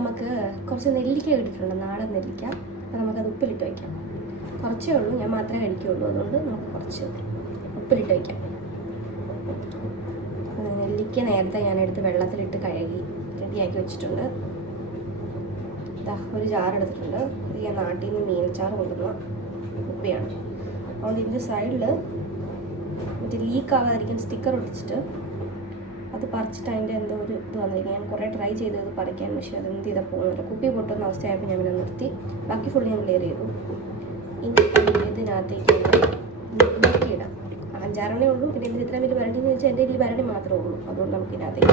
നമുക്ക് കുറച്ച് നെല്ലിക്ക ഇട്ടിട്ടുണ്ട്, നാടൻ നെല്ലിക്ക. അപ്പോൾ നമുക്കത് ഉപ്പിലിട്ട് വയ്ക്കാം. കുറച്ചേ ഉള്ളൂ, ഞാൻ മാത്രമേ കഴിക്കുകയുള്ളൂ, അതുകൊണ്ട് നമുക്ക് കുറച്ച് ഉപ്പിലിട്ട് വയ്ക്കാം. നെല്ലിക്ക നേരത്തെ ഞാനെടുത്ത് വെള്ളത്തിലിട്ട് കഴുകി റെഡിയാക്കി വെച്ചിട്ടുണ്ട്. ഒരു ജാറെടുത്തിട്ടുണ്ട്. ഇത് ഞാൻ നാട്ടിൽ നിന്ന് മീനച്ചാറ് കൊണ്ടുവന്ന ഉപ്പിയാണ്. അതുകൊണ്ട് ഇതിൻ്റെ സൈഡിൽ മറ്റേ ലീക്ക് ആകാതിരിക്കാൻ സ്റ്റിക്കർ ഒട്ടിച്ചിട്ട് അത് പറിച്ചിട്ട് അതിൻ്റെ എന്തോ ഒരു ഇത് വന്നിരിക്കും. ഞാൻ കുറേ ട്രൈ ചെയ്തത് പറിക്കാൻ, പക്ഷേ അതെന്ത് ചെയ്താൽ പോകുന്നില്ല. കുപ്പി പൊട്ടുന്ന അവസ്ഥയായപ്പോൾ ഞാൻ പിന്നെ നിർത്തി. ബാക്കി ഫുൾ ഞാൻ ക്ലിയർ ചെയ്തു. ഇനി ഇതിനകത്തേക്ക് ഇടാം. 5-6 ഉള്ളൂ. പിന്നെ ഇതിന് ഇത്ര വലിയ വരണ്ടി എന്ന് വെച്ചാൽ എൻ്റെ ഈ വരണ്ടി മാത്രമേ ഉള്ളൂ. അതുകൊണ്ട് നമുക്ക് ഇതിനകത്തേക്ക്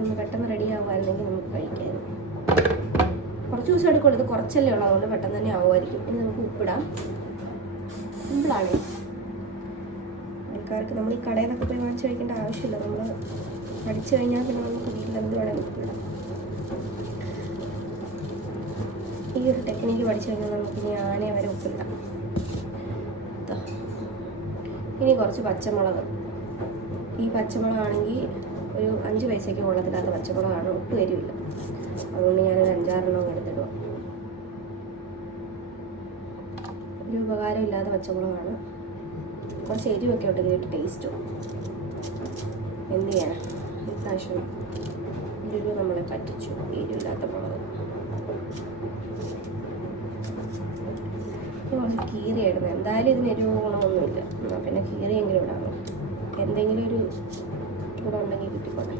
ഒന്ന് പെട്ടെന്ന് റെഡി ആകുമായിരുന്നെങ്കിൽ നമുക്ക് കഴിക്കാം. കുറച്ച് ദിവസം എടുക്കുള്ളൂ, ഇത് കുറച്ചല്ലേ ഉള്ളൂ, അതുകൊണ്ട് പെട്ടെന്ന് തന്നെ ആവുമായിരിക്കും. ഇനി നമുക്ക് ഉപ്പിടാം. സിമ്പിളാണ്. ആൾക്കാർക്ക് നമ്മൾ ഈ കടയിൽ നിന്നൊക്കെ പോയി വാങ്ങിച്ച് കഴിക്കേണ്ട ആവശ്യമില്ല. നമ്മൾ പഠിച്ചു കഴിഞ്ഞാൽ പിന്നെ നമുക്ക് വീട്ടിൽ എന്ത് വേണമെങ്കിൽ ഉപ്പിടാം. ഈ ഒരു ടെക്നിക്ക് പഠിച്ചു കഴിഞ്ഞാൽ നമുക്ക് ഇനി ആനയെ വരെ ഉപ്പിടാം. ഇനി കുറച്ച് പച്ചമുളക്. ഈ പച്ചമുളകാണെങ്കിൽ ഒരു 5 പൈസയ്ക്ക് കൊള്ളത്തില്ലാത്ത പച്ചമുളകാണ്, ഒട്ടും എരിവില്ല. അതുകൊണ്ട് ഞാനൊരു 5-6 എടുത്തിടുക. ഒരു ഉപകാരമില്ലാത്ത പച്ചമുളകാണ്. കുറച്ച് എരിവൊക്കെ ഉണ്ട്, ഇതിട്ട് ടേസ്റ്റും. എന്ത് ചെയ്യണം, ഇപ്രാവശ്യം എരിവ് നമ്മളെ പറ്റിച്ചു. എരിവില്ലാത്ത മുളക് കുറച്ച് കീറിയായിരുന്നു. എന്തായാലും ഇതിന് എരിവ് ഗുണമൊന്നുമില്ല. എന്നാൽ പിന്നെ കീറിയെങ്കിലും ഇടാമോ, എന്തെങ്കിലും ഒരു കൂടെ ഉണ്ടെങ്കിൽ കിട്ടിക്കോട്ടെ.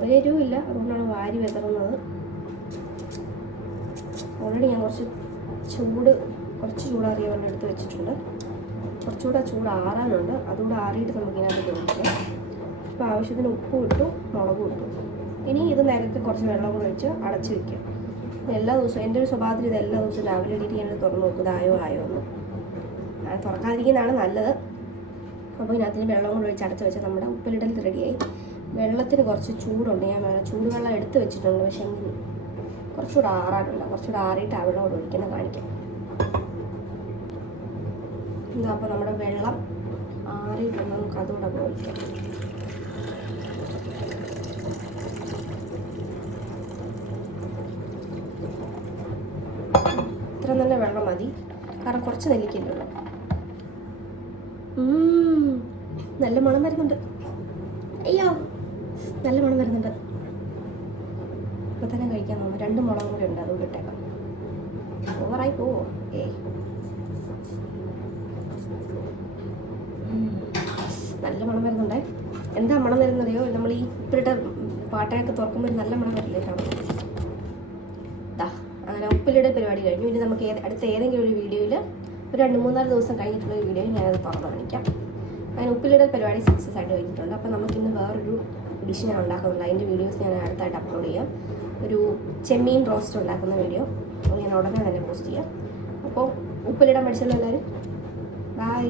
ഒരു എരിവില്ല, അതുകൊണ്ടാണ് വാരി വെതറുന്നത്. ഓൾറെഡി ഞാൻ കുറച്ച് ചൂടാറിയ വെള്ളം എടുത്ത് വെച്ചിട്ടുണ്ട്. കുറച്ചുകൂടെ ചൂട് ആറാനുണ്ട്. അതുകൂടെ ആറിയിട്ട് നമുക്കിതിനകത്ത് ഒഴിക്കാം. ഇപ്പോൾ ആവശ്യത്തിന് ഉപ്പും ഇട്ടു, മുളകും ഇട്ടു. ഇനി ഇത് നേരത്തെ കുറച്ച് വെള്ളം കൂടെ വെച്ച് അടച്ച് വയ്ക്കാം. എല്ലാ ദിവസവും എൻ്റെ ഒരു സ്വഭാവത്തിൽ ഇത് എല്ലാ ദിവസവും രാവിലെ എഴുതിയിട്ട് ഞാനത് തുറന്ന് നോക്കും, ഇതായോ എന്ന്. തുറക്കാതിരിക്കുന്നതാണ് നല്ലത്. അപ്പോൾ ഇതിനകത്തിന് വെള്ളം കൂടെ ഒഴിച്ച് അടച്ച് വെച്ചാൽ നമ്മുടെ ഉപ്പിലിടൽ റെഡിയായി. വെള്ളത്തിന് കുറച്ച് ചൂടുണ്ട്. ഞാൻ ചൂടുവെള്ളം എടുത്ത് വെച്ചിട്ടുണ്ട്, പക്ഷേ കുറച്ചുകൂടെ ആറാനുണ്ട്. കുറച്ചുകൂടെ ആറിയിട്ട് ആ വെള്ളം കൂടെ ഒഴിക്കുന്നത് കാണിക്കാം. എന്താ, അപ്പോൾ നമ്മുടെ വെള്ളം ആറിയിട്ടുണ്ട്. നമുക്ക് അതുകൂടെ ഒഴിക്കാം. ഇത്ര നല്ല വെള്ളം മതി, കാരണം കുറച്ച് നെല്ലിക്കല്ലോ. നല്ല മണം വരുന്നുണ്ട്. അയ്യോ, നല്ല മണം വരുന്നുണ്ട്. ഇപ്പം തന്നെ കഴിക്കാൻ തോന്നുന്നു. 2 മുളകും കൂടി ഉണ്ട്, അതുകൊണ്ട് ഇട്ടേക്കാം. ഓവറായി പോവോ? നല്ല മണം വരുന്നുണ്ടേ. എന്താ മണം വരുന്നറിയോ? നമ്മൾ ഈ ഉപ്പിലിട്ട പാട്ടയൊക്കെ തുറക്കുമ്പോൾ നല്ല മണം വരില്ലേ കാണും. അങ്ങനെ ഉപ്പിലിടൽ പരിപാടി കഴിഞ്ഞു. ഇനി നമുക്ക് അടുത്ത ഏതെങ്കിലും ഒരു വീഡിയോയിൽ, ഒരു 2-3 ദിവസം കഴിഞ്ഞിട്ടുള്ള ഒരു വീഡിയോയിൽ ഞാനത് തുറന്ന് കാണിക്കാം. അങ്ങനെ ഉപ്പിലിടൽ പരിപാടി സക്സസ് ആയിട്ട് കഴിഞ്ഞിട്ടുണ്ട്. അപ്പോൾ നമുക്കിന്ന് വേറൊരു ഡിഷ് ഞാൻ ഉണ്ടാക്കുന്നുണ്ട്. അതിൻ്റെ വീഡിയോസ് ഞാൻ അടുത്തായിട്ട് അപ്ലോഡ് ചെയ്യാം. ഒരു ചെമ്മീൻ റോസ്റ്റ് ഉണ്ടാക്കുന്ന വീഡിയോ ഞാൻ ഉടനെ തന്നെ പോസ്റ്റ് ചെയ്യാം. അപ്പോൾ ഉപ്പിലിടാൻ പഠിച്ചല്ലോ എല്ലാവരും. ബൈ.